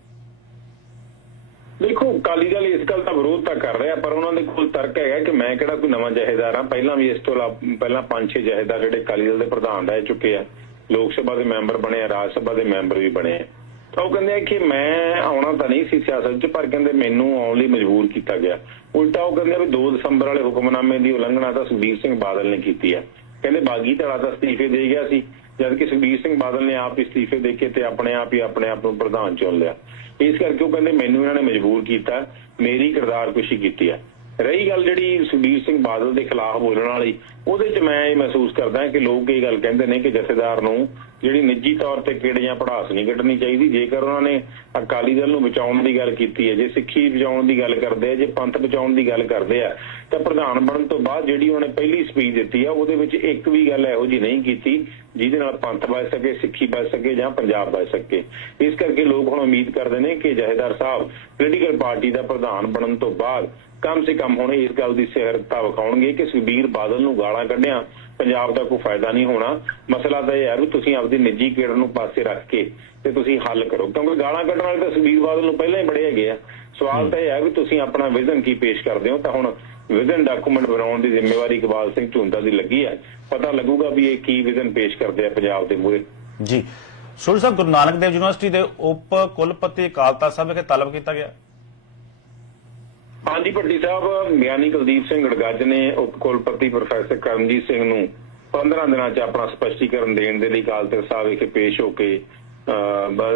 ਦੇਖੋ, ਅਕਾਲੀ ਦਲ ਇਸ ਗੱਲ ਦਾ ਵਿਰੋਧ ਤਾਂ ਕਰ ਰਿਹਾ, ਪਰ ਉਹਨਾਂ ਦੇ ਕੋਲ ਤਰਕ ਹੈਗਾ ਕਿ ਮੈਂ ਕਿਹੜਾ ਕੋਈ ਨਵਾਂ ਜਹੇਦਾਰ ਹਾਂ। ਪਹਿਲਾਂ ਵੀ ਇਸ ਤੋਂ ਇਲਾਵਾ, ਪਹਿਲਾਂ ਪੰਜ ਛੇ ਜਹੇਦਾਰ ਜਿਹੜੇ ਅਕਾਲੀ ਦਲ ਦੇ ਪ੍ਰਧਾਨ ਰਹਿ ਚੁੱਕੇ ਆ। ਲੋਕ ਸਭਾ ਦੇ ਮੈਂਬਰ ਬਣੇ ਆ, ਰਾਜ ਸਭਾ ਦੇ ਮੈਂਬਰ ਵੀ ਬਣੇ ਆ। ਤਾਂ ਉਹ ਕਹਿੰਦੇ ਆ ਕਿ ਮੈਂ ਆਉਣਾ ਤਾਂ ਨਹੀਂ ਸੀ ਸਿਆਸਤ 'ਚ, ਪਰ ਕਹਿੰਦੇ ਮੈਨੂੰ ਆਉਣ ਲਈ ਮਜਬੂਰ ਕੀਤਾ ਗਿਆ। ਉਲਟਾ ਉਹ ਕਹਿੰਦੇ ਵੀ 2 ਦਸੰਬਰ ਵਾਲੇ ਹੁਕਮਨਾਮੇ ਦੀ ਉਲੰਘਣਾ ਤਾਂ ਸੁਖਬੀਰ ਸਿੰਘ ਬਾਦਲ ਨੇ ਕੀਤੀ ਆ। ਕਹਿੰਦੇ ਬਾਗੀ ਧੜਾ ਤਾਂ ਅਸਤੀਫੇ ਦੇ ਗਿਆ ਸੀ, ਜਦ ਕਿ ਸੁਖਬੀਰ ਸਿੰਘ ਬਾਦਲ ਨੇ ਆਪ ਅਸਤੀਫੇ ਦੇ ਕੇ ਤੇ ਆਪਣੇ ਆਪ ਹੀ ਆਪਣੇ ਆਪ ਨੂੰ ਪ੍ਰਧਾਨ ਚੁਣ ਲਿਆ। ਇਸ ਕਰਕੇ ਉਹ ਕਹਿੰਦੇ ਮੈਨੂੰ ਇਹਨਾਂ ਨੇ ਮਜਬੂਰ ਕੀਤਾ, ਮੇਰੀ ਕਿਰਦਾਰ ਕੁਸ਼ੀ ਕੀਤੀ ਹੈ ਰਹੀ ਗੱਲ ਜਿਹੜੀ ਸੁਖਬੀਰ ਸਿੰਘ ਬਾਦਲ ਦੇ ਖਿਲਾਫ ਬੋਲਣ ਵਾਲੀ, ਉਹਦੇ 'ਚ ਮੈਂ ਇਹ ਮਹਿਸੂਸ ਕਰਦਾ ਕਿ ਲੋਕ ਇਹ ਗੱਲ ਕਹਿੰਦੇ ਨੇ ਕਿ ਜਥੇਦਾਰ ਨੂੰ ਜਿਹੜੀ ਨਿੱਜੀ ਤੌਰ ਤੇ ਕਿੜ ਜਾਂ ਪੜਾਸ ਨਹੀਂ ਕੱਢਣੀ ਚਾਹੀਦੀ। ਜੇਕਰ ਉਹਨਾਂ ਨੇ ਅਕਾਲੀ ਦਲ ਨੂੰ ਬਚਾਉਣ ਦੀ ਗੱਲ ਕੀਤੀ ਹੈ, ਜੇ ਸਿੱਖੀ ਬਚਾਉਣ ਦੀ ਗੱਲ ਕਰਦੇ ਆ ਜੇ ਪੰਥ ਬਚਾਉਣ ਦੀ ਗੱਲ ਕਰਦੇ ਆ ਤਾਂ ਪ੍ਰਧਾਨ ਬਣਨ ਤੋਂ ਬਾਅਦ ਜਿਹੜੀ ਉਹਨੇ ਪਹਿਲੀ ਸਪੀਚ ਦਿੱਤੀ ਆ, ਉਹਦੇ ਵਿੱਚ ਇੱਕ ਵੀ ਗੱਲ ਇਹੋ ਜੀ ਨਹੀਂ ਕੀਤੀ ਜਿਹਦੇ ਨਾਲ ਪੰਥ ਬਚ ਸਕੇ, ਸਿੱਖੀ ਬਚ ਸਕੇ ਜਾਂ ਪੰਜਾਬ ਬਚ ਸਕੇ। ਇਸ ਕਰਕੇ ਲੋਕ ਹੁਣ ਉਮੀਦ ਕਰਦੇ ਨੇ ਕਿ ਜਥੇਦਾਰ ਸਾਹਿਬ ਪੋਲੀਟੀਕਲ ਪਾਰਟੀ ਦਾ ਪ੍ਰਧਾਨ ਬਣਨ ਤੋਂ ਬਾਅਦ ਕਮ ਸੇ ਕਮ ਹੁਣ ਇਸ ਗੱਲ ਦੀ ਸਿਹਰਤਾ ਵਿਖਾਉਣਗੇ ਕਿ ਸੁਖਬੀਰ ਬਾਦਲ ਨੂੰ ਗਾਲਾਂ ਕੱਢਿਆ ਪੰਜਾਬ ਦਾ ਕੋਈ ਫਾਇਦਾ ਨਹੀਂ ਹੋਣਾ। ਮਸਲਾ ਤਾਂ ਇਹ ਹੈ ਵੀ ਤੁਸੀਂ ਆਪਦੀ ਨਿੱਜੀ ਕੀੜ ਨੂੰ ਪਾਸੇ ਰੱਖ ਕੇ ਤੇ ਤੁਸੀਂ ਹੱਲ ਕਰੋ, ਕਿਉਂਕਿ ਗਾਲਾਂ ਕੱਢਣ ਵਾਲੇ ਤਾਂ ਸੁਖਬੀਰ ਬਾਦਲ ਨੂੰ ਪਹਿਲਾਂ ਹੀ ਬੜੇ ਹੈਗੇ ਆ। ਸਵਾਲ ਤਾਂ ਇਹ ਹੈ ਵੀ ਤੁਸੀਂ ਆਪਣਾ ਵਿਜ਼ਨ ਕੀ ਪੇਸ਼ ਕਰਦੇ ਹੋ? ਤਾਂ ਹੁਣ ਵਿਜ਼ਨ ਡਾਕੂਮੈਂਟ ਬਣਾਉਣ ਦੀ ਜ਼ਿੰਮੇਵਾਰੀ ਇਕਬਾਲ ਸਿੰਘ ਝੁੰਦਾ ਦੀ ਲੱਗੀ ਹੈ। ਪਤਾ ਲੱਗੂਗਾ ਵੀ ਇਹ ਕੀ ਵਿਜ਼ਨ ਪੇਸ਼ ਕਰਦੇ ਆ ਪੰਜਾਬ ਦੇ ਮੂਹਰੇ। ਜੀ। ਸੋਢੀ ਸਾਹਿਬ, ਗੁਰੂ ਨਾਨਕ ਦੇਵ ਯੂਨੀਵਰਸਿਟੀ ਦੇ ਉਪ ਕੁਲਪਤੀ ਅਕਾਲ ਤਖਤ ਸਾਹਿਬ ਵਿਖੇ ਤਲਬ ਕੀਤਾ ਗਿਆ। ਹਾਂਜੀ, ਭੱਟੀ ਸਾਹਿਬ, ਗਿਆਨੀ ਕੁਲਦੀਪ ਸਿੰਘ ਗੜਗੱਜ ਨੇ ਉਪ ਕੁਲਪਤੀ ਪ੍ਰੋਫੈਸਰ ਕਰਮਜੀਤ ਸਿੰਘ ਨੂੰ 15 ਦਿਨਾਂ 'ਚ ਆਪਣਾ ਸਪਸ਼ਟੀਕਰਨ ਦੇਣ ਦੇ ਲਈ ਅਕਾਲ ਤਖਤ ਸਾਹਿਬ ਵਿਖੇ ਪੇਸ਼ ਹੋ ਕੇ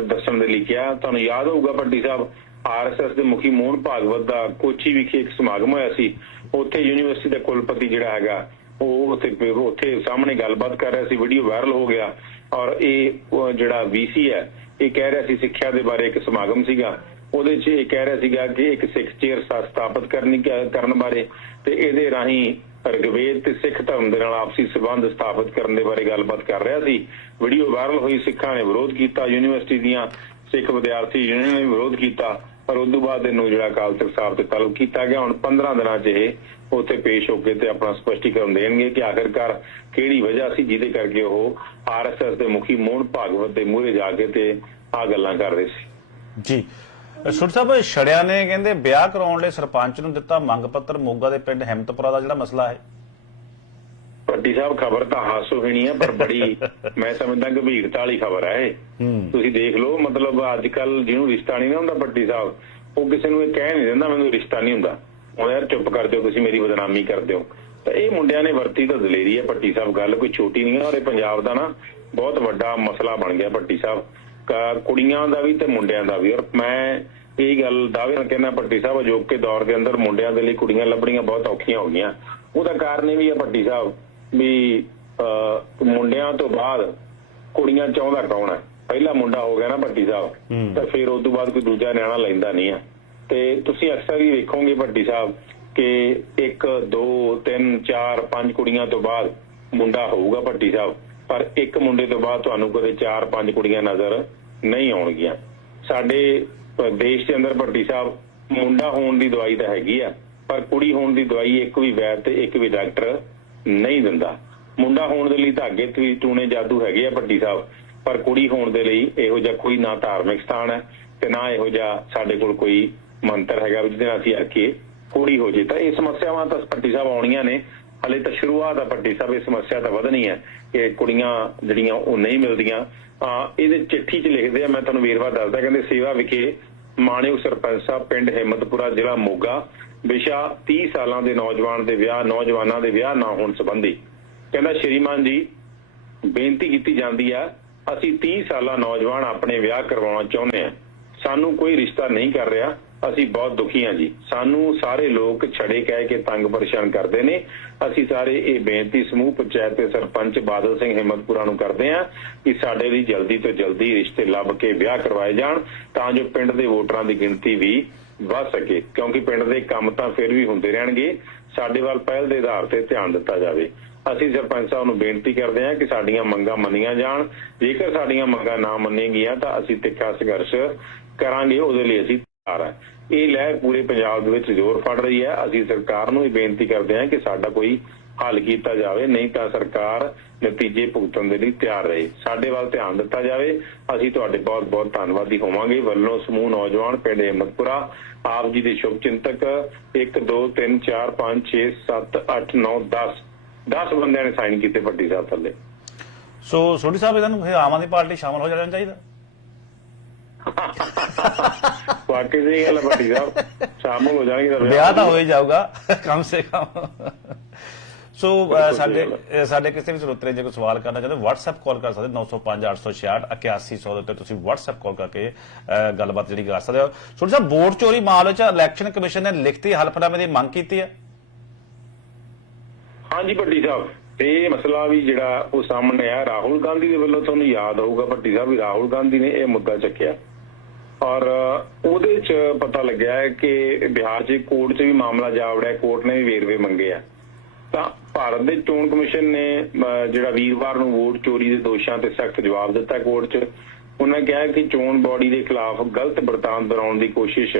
ਦੱਸਣ ਦੇ ਲਈ ਕਿਹਾ। ਤੁਹਾਨੂੰ ਯਾਦ ਹੋਊਗਾ ਭੱਟੀ ਸਾਹਿਬ ਆਰਐਸਐਸ ਦੇ ਮੁਖੀ ਮੋਹਨ ਭਾਗਵਤ ਦਾ ਕੋਚੀ ਵਿਖੇ ਇੱਕ ਸਮਾਗਮ ਹੋਇਆ ਸੀ। ਉੱਥੇ ਯੂਨੀਵਰਸਿਟੀ ਦਾ ਕੁਲਪਤੀ ਜਿਹੜਾ ਹੈਗਾ, ਉਹ ਉੱਥੇ ਉੱਥੇ ਸਾਹਮਣੇ ਗੱਲਬਾਤ ਕਰ ਰਿਹਾ ਸੀ, ਵੀਡੀਓ ਵਾਇਰਲ ਹੋ ਗਿਆ। ਔਰ ਇਹ, ਉਹ ਜਿਹੜਾ ਵੀਸੀ ਹੈ, ਇਹ ਕਹਿ ਰਿਹਾ ਸੀ ਸਿੱਖਿਆ ਦੇ ਬਾਰੇ ਇੱਕ ਸਮਾਗਮ ਸੀਗਾ। ਉਹਦੇ 'ਚ ਇਹ ਕਹਿ ਰਿਹਾ ਸੀਗਾ ਕਿ ਇੱਕ ਸਿੱਖ ਚੇਅਰ ਸਥਾਪਿਤ ਕਰਨੀ ਕਰਨ ਬਾਰੇ ਤੇ ਇਹਦੇ ਰਾਹੀਂ ਰਗਵੇਦ ਤੇ ਸਿੱਖ ਧਰਮ ਦੇ ਨਾਲ ਆਪਸੀ ਸਬੰਧ ਸਥਾਪਿਤ ਕਰਨ ਦੇ ਬਾਰੇ ਗੱਲਬਾਤ ਕਰ ਰਿਹਾ ਸੀ। ਵੀਡੀਓ ਵਾਇਰਲ ਹੋਈ, ਸਿੱਖਾਂ ਨੇ ਵਿਰੋਧ ਕੀਤਾ, ਯੂਨੀਵਰਸਿਟੀ ਦੀਆਂ ਸਿੱਖ ਵਿਦਿਆਰਥੀ ਯੂਨੀਅਨ ਨੇ ਵਿਰੋਧ ਕੀਤਾ, ਪਰ ਉਸ ਤੋਂ ਬਾਅਦ ਇਹਨੂੰ ਜਿਹੜਾ ਅਕਾਲ ਤਖਤ ਸਾਹਿਬ ਤੇ ਤਲਬ ਕੀਤਾ ਗਿਆ। ਹੁਣ 15 ਦਿਨਾਂ 'ਚ ਇਹ ਉੱਥੇ ਪੇਸ਼ ਹੋ ਕੇ ਤੇ ਆਪਣਾ ਸਪਸ਼ਟੀਕਰਨ ਦੇਣਗੇ ਕਿ ਆਖਿਰਕਾਰ ਕਿਹੜੀ ਵਜ੍ਹਾ ਸੀ ਜਿਹਦੇ ਕਰਕੇ ਉਹ ਆਰਐਸਐਸ ਦੇ ਮੁਖੀ ਮੋਹਨ ਭਾਗਵਤ ਦੇ ਮੂਹਰੇ ਜਾ ਕੇ ਤੇ ਆ ਗੱਲਾਂ ਕਰ ਰਹੇ ਸੀ। ਜੀ। ਸੋਢੀ ਸਾਹਿਬ ਛੜਿਆਂ ਨੇ ਕਹਿੰਦੇ ਵਿਆਹ ਕਰਾਉਣ ਲਈ ਸਰਪੰਚ ਨੂੰ ਦਿੱਤਾ ਮੰਗ ਪੱਤਰ ਮੋਗਾ ਦੇ ਪਿੰਡ ਹਿੰਮਤਪੁਰਾ ਦਾ ਜਿਹੜਾ ਮਸਲਾ ਹੈ। ਭੱਟੀ ਸਾਹਿਬ ਖਬਰ ਤਾਂ ਹਾਸੋਹੀਣੀ ਹੈ ਪਰ ਬੜੀ ਮੈਂ ਸਮਝਦਾ ਗੰਭੀਰਤਾ ਵਾਲੀ ਖਬਰ ਹੈ ਇਹ। ਤੁਸੀਂ ਦੇਖ ਲਓ ਮਤਲਬ ਅੱਜ ਕੱਲ ਜਿਹਨੂੰ ਰਿਸ਼ਤਾ ਨਹੀਂ ਨਾ ਹੁੰਦਾ ਭੱਟੀ ਸਾਹਿਬ ਉਹ ਕਿਸੇ ਨੂੰ ਇਹ ਕਹਿ ਨਹੀਂ ਦਿੰਦਾ ਮੈਨੂੰ ਰਿਸ਼ਤਾ ਨਹੀਂ ਹੁੰਦਾ। ਹੁਣ ਯਾਰ ਚੁੱਪ ਕਰ ਦਿਓ ਤੁਸੀਂ ਮੇਰੀ ਬਦਨਾਮੀ ਕਰਦੇ ਹੋ ਤਾਂ ਇਹ ਮੁੰਡਿਆਂ ਨੇ ਵਰਤੀ ਤਾਂ ਦਲੇਰੀ ਹੈ ਭੱਟੀ ਸਾਹਿਬ ਗੱਲ ਕੋਈ ਛੋਟੀ ਨਹੀਂ ਹੈ ਔਰ ਇਹ ਪੰਜਾਬ ਦਾ ਨਾ ਬਹੁਤ ਵੱਡਾ ਮਸਲਾ ਬਣ ਗਿਆ ਭੱਟੀ ਸਾਹਿਬ। ਕੁੜੀਆਂ ਦਾ ਵੀ ਤੇ ਮੁੰਡਿਆਂ ਦਾ ਵੀ। ਔਰ ਮੈਂ ਇਹ ਗੱਲ ਦਾਅਵੇ ਨਾਲ ਕਹਿੰਦਾ ਭੱਟੀ ਸਾਹਿਬ ਅਜੋਕੇ ਦੌਰ ਦੇ ਅੰਦਰ ਮੁੰਡਿਆਂ ਦੇ ਲਈ ਕੁੜੀਆਂ ਲੱਭਣੀਆਂ ਬਹੁਤ ਔਖੀਆਂ ਹੋ ਗਈਆਂ। ਉਹਦਾ ਕਾਰਨ ਇਹ ਵੀ ਹੈ ਭੱਟੀ ਸਾਹਿਬ ਵੀ ਮੁੰਡਿਆਂ ਤੋਂ ਬਾਅਦ ਕੁੜੀਆਂ ਚਾਹੁੰਦਾ ਕੌਣ ਹੈ? ਪਹਿਲਾ ਮੁੰਡਾ ਹੋ ਗਿਆ ਨਾ ਭੱਟੀ ਸਾਹਿਬ। ਤਾਂ ਫਿਰ ਉਸ ਤੋਂ ਬਾਅਦ ਕੋਈ ਦੂਜਾ ਨਿਆਣਾ ਲੈਂਦਾ ਨਹੀਂ ਆ ਤੇ ਤੁਸੀਂ ਅਕਸਰ ਹੀ ਵੇਖੋਗੇ ਭੱਟੀ ਸਾਹਿਬ ਕਿ 1 2 3 4 5 ਕੁੜੀਆਂ ਤੋਂ ਬਾਅਦ ਮੁੰਡਾ ਹੋਊਗਾ ਭੱਟੀ ਸਾਹਿਬ। ਪਰ ਇੱਕ ਮੁੰਡੇ ਤੋਂ ਬਾਅਦ ਤੁਹਾਨੂੰ ਕਦੇ 4 5 ਕੁੜੀਆਂ ਨਜ਼ਰ ਨਹੀਂ ਆਉਣਗੀਆਂ। ਸਾਡੇ ਦੇਸ਼ ਦੇ ਅੰਦਰ ਭੱਟੀ ਸਾਹਿਬ, ਮੁੰਡਾ ਹੋਣ ਦੀ ਦਵਾਈ ਤਾਂ ਹੈਗੀ ਆ, ਪਰ ਕੁੜੀ ਹੋਣ ਦੀ ਦਵਾਈ ਇੱਕ ਵੀ ਵੈਦ ਤੇ ਇੱਕ ਵੀ ਡਾਕਟਰ ਨਹੀਂ ਦਿੰਦਾ। ਮੁੰਡਾ ਹੋਣ ਦੇ ਲਈ ਧਾਗੇ ਤੇ ਵੀ ਟੂਣੇ ਜਾਦੂ ਹੈਗੇ ਆ ਭੱਟੀ ਸਾਹਿਬ, ਪਰ ਕੁੜੀ ਹੋਣ ਦੇ ਲਈ ਇਹੋ ਜਿਹਾ ਕੋਈ ਨਾ ਧਾਰਮਿਕ ਸਥਾਨ ਹੈ ਤੇ ਨਾ ਇਹੋ ਜਿਹਾ ਸਾਡੇ ਕੋਲ ਕੋਈ ਮੰਤਰ ਹੈਗਾ ਵੀ ਜਿਹਦੇ ਨਾਲ ਅਸੀਂ ਆਖੀਏ ਕੁੜੀ ਹੋ ਜੇ ਤਾਂ ਇਹ ਸਮੱਸਿਆਵਾਂ ਤਾਂ ਭੱਟੀ ਸਾਹਿਬ ਆਉਣੀਆਂ ਨੇ। ਹਲੇ ਤਾਂ ਸ਼ੁਰੂਆਤ ਆ ਭੱਟੀ ਸਾਹਿਬ, ਇਹ ਸਮੱਸਿਆ ਤਾਂ ਵਧਣੀ ਹੈ ਕਿ ਕੁੜੀਆਂ ਜਿਹੜੀਆਂ ਉਹ ਨਹੀਂ ਮਿਲਦੀਆਂ। ਆ ਇਹਦੇ ਚਿੱਠੀ 'ਚ ਲਿਖਦੇ ਆ, ਮੈਂ ਤੁਹਾਨੂੰ ਵੇਰਵਾ ਦੱਸਦਾ, ਕਹਿੰਦੇ ਸੇਵਾ ਵਿਖੇ ਮਾਣਿਓ ਸਰਪੰਚ ਸਾਹਿਬ, ਪਿੰਡ ਹਿੰਮਤਪੁਰਾ, ਜ਼ਿਲ੍ਹਾ ਮੋਗਾ, ਵਿਸ਼ਾ 30 ਸਾਲਾਂ ਦੇ ਨੌਜਵਾਨ ਦੇ ਵਿਆਹ, ਨੌਜਵਾਨਾਂ ਦੇ ਵਿਆਹ ਨਾ ਹੋਣ ਸੰਬੰਧੀ। ਕਹਿੰਦਾ, ਸ਼੍ਰੀਮਾਨ ਜੀ, ਬੇਨਤੀ ਕੀਤੀ ਜਾਂਦੀ ਆ, ਅਸੀਂ 30 ਸਾਲਾਂ ਨੌਜਵਾਨ ਆਪਣੇ ਵਿਆਹ ਕਰਵਾਉਣਾ ਚਾਹੁੰਦੇ ਆ। ਸਾਨੂੰ ਕੋਈ ਰਿਸ਼ਤਾ ਨਹੀਂ ਕਰ ਰਿਹਾ। ਅਸੀਂ ਬਹੁਤ ਦੁਖੀ ਹਾਂ ਜੀ। ਸਾਨੂੰ ਸਾਰੇ ਲੋਕ ਛੜੇ ਕਹਿ ਕੇ ਤੰਗ ਪਰੇਸ਼ਾਨ ਕਰਦੇ ਨੇ। ਅਸੀਂ ਸਾਰੇ ਇਹ ਬੇਨਤੀ ਸਮੂਹ, ਪੰਚਾਇਤ ਦੇ ਸਰਪੰਚ ਬਾਦਲ ਸਿੰਘ ਹਿੰਮਤਪੁਰਾ ਨੂੰ ਕਰਦੇ ਹਾਂ ਕਿ ਸਾਡੇ ਲਈ ਜਲਦੀ ਤੋਂ ਜਲਦੀ ਰਿਸ਼ਤੇ ਲੱਭ ਕੇ ਵਿਆਹ ਕਰਵਾਏ ਜਾਣ ਤਾਂ ਜੋ ਪਿੰਡ ਦੇ ਵੋਟਰਾਂ ਦੀ ਗਿਣਤੀ ਵੀ ਵੱਧ ਸਕੇ। ਕਿਉਂਕਿ ਪਿੰਡ ਦੇ ਕੰਮ ਤਾਂ ਫਿਰ ਵੀ ਹੁੰਦੇ ਰਹਿਣਗੇ। ਸਾਡੇ ਵੱਲ ਪਹਿਲ ਦੇ ਆਧਾਰ ਤੇ ਧਿਆਨ ਦਿੱਤਾ ਜਾਵੇ। ਅਸੀਂ ਸਰਪੰਚ ਸਾਹਿਬ ਨੂੰ ਬੇਨਤੀ ਕਰਦੇ ਹਾਂ ਕਿ ਸਾਡੀਆਂ ਮੰਗਾਂ ਮੰਨੀਆਂ ਜਾਣ। ਜੇਕਰ ਸਾਡੀਆਂ ਮੰਗਾਂ ਨਾ ਮੰਨੀਆਂ ਗਈਆਂ ਤਾਂ ਅਸੀਂ ਤਿੱਖਾ ਸੰਘਰਸ਼ ਕਰਾਂਗੇ। ਉਹਦੇ ਲਈ ਅਸੀਂ ਤਿਆਰ ਹਾਂ। ਇਹ ਲਹਿਰ ਪੂਰੇ ਪੰਜਾਬ ਦੇ ਵਿੱਚ ਜ਼ੋਰ ਫੜ ਰਹੀ ਹੈ। ਅਸੀਂ ਸਰਕਾਰ ਨੂੰ ਇਹ ਬੇਨਤੀ ਕਰਦੇ ਹਾਂ ਕਿ ਸਾਡਾ ਕੋਈ ਹੱਲ ਕੀਤਾ ਜਾਵੇ, ਨਹੀਂ ਤਾਂ ਸਰਕਾਰ ਨਤੀਜੇ ਭੁਗਤਣ ਦੇ ਲਈ ਤਿਆਰ ਰਹੇ। ਸਾਡੇ ਵੱਲ ਧਿਆਨ ਦਿੱਤਾ ਜਾਵੇ। ਅਸੀਂ ਤੁਹਾਡੇ ਬਹੁਤ ਬਹੁਤ ਧੰਨਵਾਦੀ ਹੋਵਾਂਗੇ। ਵੱਲੋਂ ਸਮੂਹ ਨੌਜਵਾਨ ਪਿੰਡ ਹਿੰਮਤਪੁਰਾ, ਆਪ ਜੀ ਦੇ ਸ਼ੁਭ ਚਿੰਤਕ 1 2 3 4 5 6 7 8 9 10 10 ਬੰਦਿਆਂ ਨੇ ਸਾਈਨ ਕੀਤੇ ਵੱਡੀ ਸਾਹਿਬ ਥੱਲੇ ਸੋ ਸੋਢੀ ਸਾਹਿਬ, ਇਹਨਾਂ ਨੂੰ ਆਮ ਆਦਮੀ ਪਾਰਟੀ ਸ਼ਾਮਲ ਹੋ ਜਾਣਾ ਚਾਹੀਦਾ? ਵਾਕਈ ਸਹੀ ਗੱਲ ਵੱਡੀ ਸਾਹਿਬ ਸ਼ਾਮਲ ਹੋ ਜਾਣਗੇ ਤਾਂ ਵਿਆਹ ਤਾਂ ਹੋ ਹੀ ਜਾਊਗਾ ਕਮ ਸੇ ਕਮ। ਸੋ ਸਾਡੇ ਸਾਡੇ ਕਿਸੇ ਵੀ ਸਰੋਤਰੇ ਜੇ ਕੋਈ ਸਵਾਲ ਕਰਨਾ ਚਾਹੁੰਦੇ WhatsApp ਕਾਲ ਕਰ ਸਕਦੇ 905 866 8100 ਦੇ ਉੱਤੇ ਤੁਸੀਂ WhatsApp ਕਾਲ ਕਰਕੇ ਗੱਲਬਾਤ ਜਿਹੜੀ ਕਰ ਸਕਦੇ ਹੋ। ਸੋ ਸਾਹਿਬ ਵੋਟ ਚੋਰੀ ਮਾਮਲੇ 'ਚ ਇਲੈਕਸ਼ਨ ਕਮਿਸ਼ਨ ਨੇ ਲਿਖਤੀ ਹਲਫਨਾਮੇ ਦੀ ਮੰਗ ਕੀਤੀ ਹੈ ਹਾਂਜੀ ਭੱਟੀ ਸਾਹਿਬ। ਇਹ ਮਸਲਾ ਵੀ ਜਿਹੜਾ ਉਹ ਸਾਹਮਣੇ ਆ ਰਾਹੁਲ ਗਾਂਧੀ ਦੇ ਵੱਲੋਂ ਤੁਹਾਨੂੰ ਯਾਦ ਹੋਊਗਾ ਭੱਟੀ ਸਾਹਿਬ ਵੀ ਰਾਹੁਲ ਗਾਂਧੀ ਨੇ ਇਹ ਮੁੱਦਾ ਚੱਕਿਆ। ਔਰ ਉਹਦੇ ਚ ਪਤਾ ਲੱਗਿਆ ਹੈ ਕਿ ਬਿਹਾਰ 'ਚ ਕੋਰਟ 'ਚ ਵੀ ਮਾਮਲਾ ਜਾ ਵੜਿਆ ਕੋਰਟ ਨੇ ਵੀ ਵੇਰਵੇ ਮੰਗੇ ਆ। ਤਾਂ ਭਾਰਤ ਦੇ ਚੋਣ ਕਮਿਸ਼ਨ ਨੇ ਜਿਹੜਾ ਵੀਰਵਾਰ ਨੂੰ ਵੋਟ ਚੋਰੀ ਦੇ ਦੋਸ਼ਾਂ ਤੇ ਸਖਤ ਜਵਾਬ ਦਿੱਤਾ ਕੋਰਟ 'ਚ, ਉਹਨਾਂ ਕਿਹਾ ਕਿ ਚੋਣ ਬਾਡੀ ਦੇ ਖਿਲਾਫ ਗਲਤ ਵਰਤਾਂਤ ਬਣਾਉਣ ਦੀ ਕੋਸ਼ਿਸ਼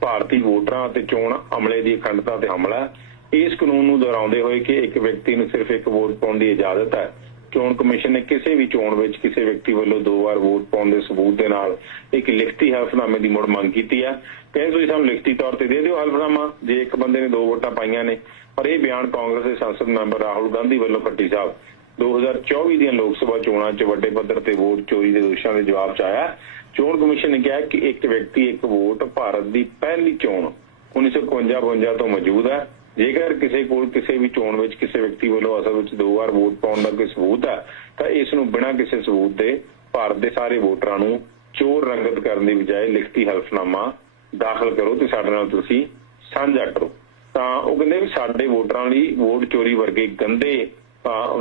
ਭਾਰਤੀ ਵੋਟਰਾਂ ਅਤੇ ਚੋਣ ਅਮਲੇ ਦੀ ਅਖੰਡਤਾ ਤੇ ਹਮਲਾ ਹੈ। ਇਸ ਕਾਨੂੰਨ ਨੂੰ ਦੁਹਰਾਉਂਦੇ ਹੋਏ ਕਿ ਇੱਕ ਵਿਅਕਤੀ ਨੂੰ ਸਿਰਫ ਇੱਕ ਵੋਟ ਪਾਉਣ ਦੀ ਇਜਾਜ਼ਤ ਹੈ। ਚੋਣ ਕਮਿਸ਼ਨ ਨੇ ਕਿਸੇ ਵੀ ਚੋਣ ਵਿੱਚ ਕਿਸੇ ਵਿਅਕਤੀ ਵੱਲੋਂ ਦੋ ਵਾਰ ਵੋਟ ਪਾਉਣ ਦੇ ਸਬੂਤ ਦੇ ਨਾਲ ਇੱਕ ਲਿਖਤੀ ਹਲਫਨਾਮੇ ਦੀ ਮੁੜ ਮੰਗ ਕੀਤੀ ਹੈ ਕਹਿੰਦੇ ਤੁਸੀਂ ਸਾਨੂੰ ਲਿਖਤੀ ਤੌਰ ਤੇ ਦੇ ਦਿਓ ਹਲਫਨਾਮਾ, ਜੇ ਇੱਕ ਬੰਦੇ ਨੇ ਦੋ ਵੋਟਾਂ ਪਾਈਆਂ ਨੇ, ਪਰ ਇਹ ਬਿਆਨ ਕਾਂਗਰਸ ਦੇ ਸੰਸਦ ਮੈਂਬਰ ਰਾਹੁਲ ਗਾਂਧੀ ਵੱਲੋਂ ਭੱਟੀ ਸਾਹਿਬ 2024 ਦੀਆਂ ਲੋਕ ਸਭਾ ਚੋਣਾਂ 'ਚ ਵੱਡੇ ਪੱਧਰ ਤੇ ਵੋਟ ਚੋਰੀ ਦੇ ਦੋਸ਼ਾਂ ਦੇ ਜਵਾਬ 'ਚ ਆਇਆ। ਚੋਣ ਕਮਿਸ਼ਨ ਨੇ ਕਿਹਾ ਕਿ ਇੱਕ ਵਿਅਕਤੀ ਇੱਕ ਵੋਟ ਭਾਰਤ ਦੀ ਪਹਿਲੀ ਚੋਣ 1951 ਤੋਂ ਮੌਜੂਦ ਹੈ। ਜੇਕਰ ਕਿਸੇ ਕੋਲ ਕਿਸੇ ਵੀ ਚੋਣ ਵਿੱਚ ਕਿਸੇ ਵਿਅਕਤੀ ਵੱਲੋਂ ਅਸਲ ਵਿੱਚ ਦੋ ਵਾਰ ਵੋਟ ਪਾਉਣ ਦਾ ਕੋਈ ਸਬੂਤ ਹੈ, ਤਾਂ ਇਸ ਨੂੰ ਬਿਨਾਂ ਕਿਸੇ ਸਬੂਤ ਦੇ ਭਾਰਤ ਦੇ ਸਾਰੇ ਵੋਟਰਾਂ ਨੂੰ ਚੋਰ ਰੰਗਤ ਕਰਨ ਦੀ ਬਜਾਏ ਲਿਖਤੀ ਹਲਫਨਾਮਾ ਦਾਖਲ ਕਰੋ ਤੇ ਸਾਡੇ ਨਾਲ ਤੁਸੀਂ ਸਾਂਝਾ ਕਰੋ। ਤਾਂ ਉਹ ਕਹਿੰਦੇ ਵੀ ਸਾਡੇ ਵੋਟਰਾਂ ਲਈ ਵੋਟ ਚੋਰੀ ਵਰਗੇ ਗੰਦੇ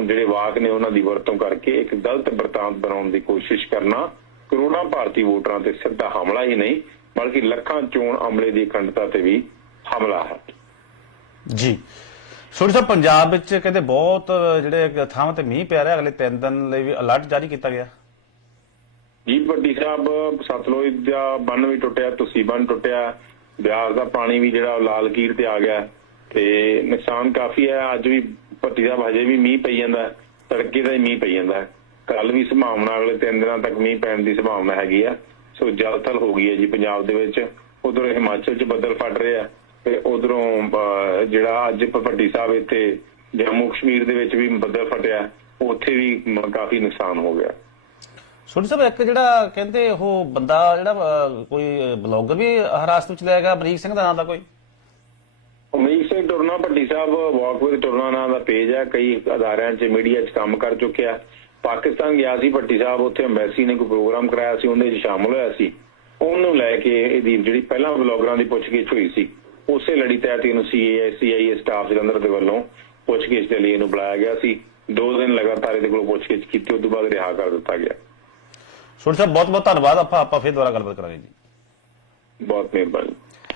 ਜਿਹੜੇ ਵਾਕ ਨੇ ਉਹਨਾਂ ਦੀ ਵਰਤੋਂ ਕਰਕੇ ਇੱਕ ਗਲਤ ਵਰਤਾਂਤ ਬਣਾਉਣ ਦੀ ਕੋਸ਼ਿਸ਼ ਕਰਨਾ ਕਰੋੜਾਂ ਭਾਰਤੀ ਵੋਟਰਾਂ ਤੇ ਸਿੱਧਾ ਹਮਲਾ ਹੀ ਨਹੀਂ, ਬਲਕਿ ਲੱਖਾਂ ਚੋਣ ਅਮਲੇ ਦੀ ਅਖੰਡਤਾ ਤੇ ਵੀ ਹਮਲਾ ਹੈ। ਜੀ। ਸੋਢੀ ਸਾਹਿਬ ਪੰਜਾਬ ਵਿੱਚ ਕਹਿੰਦੇ ਬਹੁਤ ਜਿਹੜੇ ਥਾਵਾਂ ਤੇ ਮੀਂਹ ਪੈ ਰਿਹਾ, ਅਗਲੇ 3 ਦਿਨ ਲਈ ਵੀ ਅਲਰਟ ਜਾਰੀ ਕੀਤਾ ਗਿਆ। ਜੀ ਵੱਡੀ ਸਾਹਿਬ, ਸਤਲੁਜ ਦਾ ਬੰਨ ਵੀ ਟੁੱਟਿਆ, ਤੁਸੀਂ ਬੰਨ ਟੁੱਟਿਆ, ਬਿਆਸ ਦਾ ਪਾਣੀ ਵੀ ਜਿਹੜਾ ਲਾਲ ਕੀਰ ਤੇ ਆ ਗਿਆ, ਤੇ ਨੁਕਸਾਨ ਕਾਫੀ ਹੈ। ਅੱਜ ਵੀ ਭੱਟੀ ਸਾਹਿਬ ਹਜੇ ਵੀ ਮੀਂਹ ਪਈ ਜਾਂਦਾ, ਤੜਕੇ ਦਾ ਹੀ ਮੀਂਹ ਪਈ ਜਾਂਦਾ। ਕੱਲ ਵੀ ਸੰਭਾਵਨਾ, ਅਗਲੇ 3 ਦਿਨਾਂ ਤੱਕ ਮੀਂਹ ਪੈਣ ਦੀ ਸੰਭਾਵਨਾ ਹੈਗੀ ਆ। ਸੋ ਜਲਥਲ ਹੋ ਗਈ ਹੈ ਜੀ ਪੰਜਾਬ ਦੇ ਵਿੱਚ। ਉਧਰ ਹਿਮਾਚਲ 'ਚ ਬੱਦਲ ਫਟ ਰਹੇ ਆ। ਤੇ ਉਧਰੋਂ ਜਿਹੜਾ ਅੱਜ ਭੱਟੀ ਸਾਹਿਬ ਇੱਥੇ ਜੰਮੂ ਕਸ਼ਮੀਰ ਦੇ ਵਿੱਚ ਵੀ ਬੱਦਲ ਫਟਿਆ ਉੱਥੇ ਵੀ ਕਾਫੀ ਨੁਕਸਾਨ ਹੋ ਗਿਆ। ਸੋਢੀ ਸਾਹਿਬ ਇੱਕ ਜਿਹੜਾ ਕਹਿੰਦੇ ਉਹ ਬੰਦਾ ਜਿਹੜਾ ਕੋਈ ਬਲੌਗਰ ਵੀ ਹਰਾਸਤ ਵਿੱਚ ਲਿਆ ਗਿਆ ਅਮਰੀਕ ਸਿੰਘ ਦਾ ਨਾਮ ਦਾ ਕੋਈ? ਉਮੀਦ ਸਿੰਘ ਟੁਰਨਾ ਭੱਟੀ ਸਾਹਿਬ ਵਾਕ ਵਿਦ ਟੁਰਨਾ ਨਾਂ ਦਾ ਪੇਜ ਹੈ ਕਈ ਅਦਾਰਿਆਂ 'ਚ ਮੀਡੀਆ 'ਚ ਕੰਮ ਕਰ ਚੁੱਕਿਆ। ਪਾਕਿਸਤਾਨ ਗਿਆ ਸੀ ਭੱਟੀ ਸਾਹਿਬ ਉੱਥੇ ਐਮਬੈਸੀ ਨੇ ਕੋਈ ਪ੍ਰੋਗਰਾਮ ਕਰਾਇਆ ਸੀ ਉਹਦੇ 'ਚ ਸ਼ਾਮਲ ਹੋਇਆ ਸੀ। ਉਹਨੂੰ ਲੈ ਕੇ ਇਹਦੀ ਜਿਹੜੀ ਪਹਿਲਾਂ ਬਲੌਗਰਾਂ ਦੀ ਪੁੱਛਗਿੱਛ ਹੋਈ ਸੀ। ਉਸੇ ਲੜੀ ਤਹਿਤ ਇਹਨੂੰ ਸੀਏ ਸੀਆਈਏ ਸਟਾਫ ਜਲੰਧਰ ਦੇ ਵੱਲੋਂ ਪੁੱਛਗਿੱਛ ਦੇ ਲਈ ਇਹਨੂੰ ਬੁਲਾਇਆ ਗਿਆ ਸੀ। ਦੋ ਦਿਨ ਲਗਾਤਾਰ ਇਹਦੇ ਕੋਲੋਂ ਪੁੱਛਗਿੱਛ ਕੀਤੀ ਉਸ ਤੋਂ ਬਾਅਦ ਰਿਹਾ ਕਰ ਦਿੱਤਾ ਗਿਆ। ਸੋਢੀ ਸਾਹਿਬ ਬਹੁਤ ਬਹੁਤ ਧੰਨਵਾਦ। ਆਪਾਂ ਆਪਾਂ ਫਿਰ ਦੁਬਾਰਾ ਗੱਲਬਾਤ ਕਰਾਂਗੇ ਜੀ। ਬਹੁਤ ਮਿਹਰਬਾਨੀ।